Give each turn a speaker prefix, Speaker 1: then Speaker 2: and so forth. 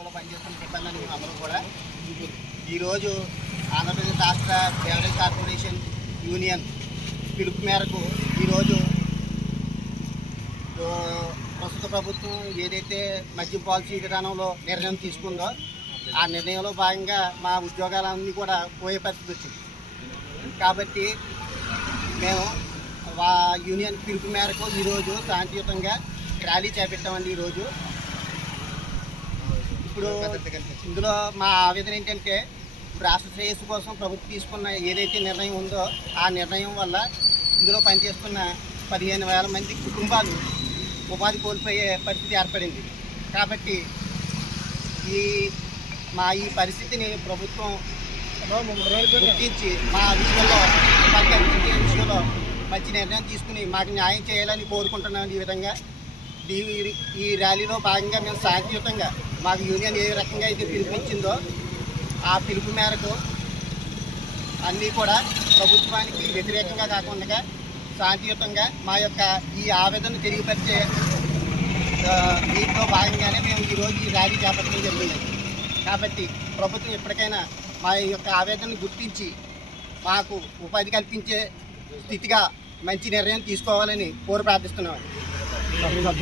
Speaker 1: డిపోలో పనిచేస్తున్న సిబ్బంది అందరూ కూడా. ఈరోజు ఆంధ్రప్రదేశ్ రాష్ట్ర బేవరేజ్ కార్పొరేషన్ యూనియన్ పిలుపు మేరకు ఈరోజు ప్రస్తుత ప్రభుత్వం ఏదైతే మద్యం పాలసీ విధానంలో నిర్ణయం తీసుకుందో ఆ నిర్ణయంలో భాగంగా మా ఉద్యోగాలన్నీ కూడా పోయే పరిస్థితి వచ్చింది. కాబట్టి మేము వా యూనియన్ పిలుపు మేరకు ఈరోజు శాంతియుతంగా ర్యాలీ చేపెట్టామండి ఈరోజు. ఇప్పుడు ఇందులో మా ఆవేదన ఏంటంటే రాష్ట్ర శ్రేయస్సు కోసం ప్రభుత్వం తీసుకున్న ఏదైతే నిర్ణయం ఉందో ఆ నిర్ణయం వల్ల ఇందులో పనిచేస్తున్న పదిహేను వేల మంది కుటుంబాలు ఉపాధి కోల్పోయే పరిస్థితి ఏర్పడింది. కాబట్టి ఈ మా ఈ పరిస్థితిని ప్రభుత్వం గుర్తించి మా విషయంలో ఉపాధి కల్పించే విషయంలో మంచి నిర్ణయం తీసుకుని మాకు న్యాయం చేయాలని కోరుకుంటున్నాం ఈ విధంగా. ఈ ఈ ర్యాలీలో భాగంగా మేము శాంతియుతంగా మాకు యూనియన్ ఏ రకంగా అయితే పిలిపించిందో ఆ పిలుపు మేరకు అన్నీ కూడా ప్రభుత్వానికి వ్యతిరేకంగా కాకుండా శాంతియుతంగా మా యొక్క ఈ ఆవేదన తెలియపరిచే దీంట్లో భాగంగానే మేము ఈరోజు ఈ ర్యాలీ చేపట్టడం జరిగింది. కాబట్టి ప్రభుత్వం ఎప్పటికైనా మా యొక్క ఆవేదనను గుర్తించి మాకు ఉపాధి కల్పించే స్థితిగా మంచి నిర్ణయం తీసుకోవాలని కోరి ਸਾਡੇ ਨਾਲ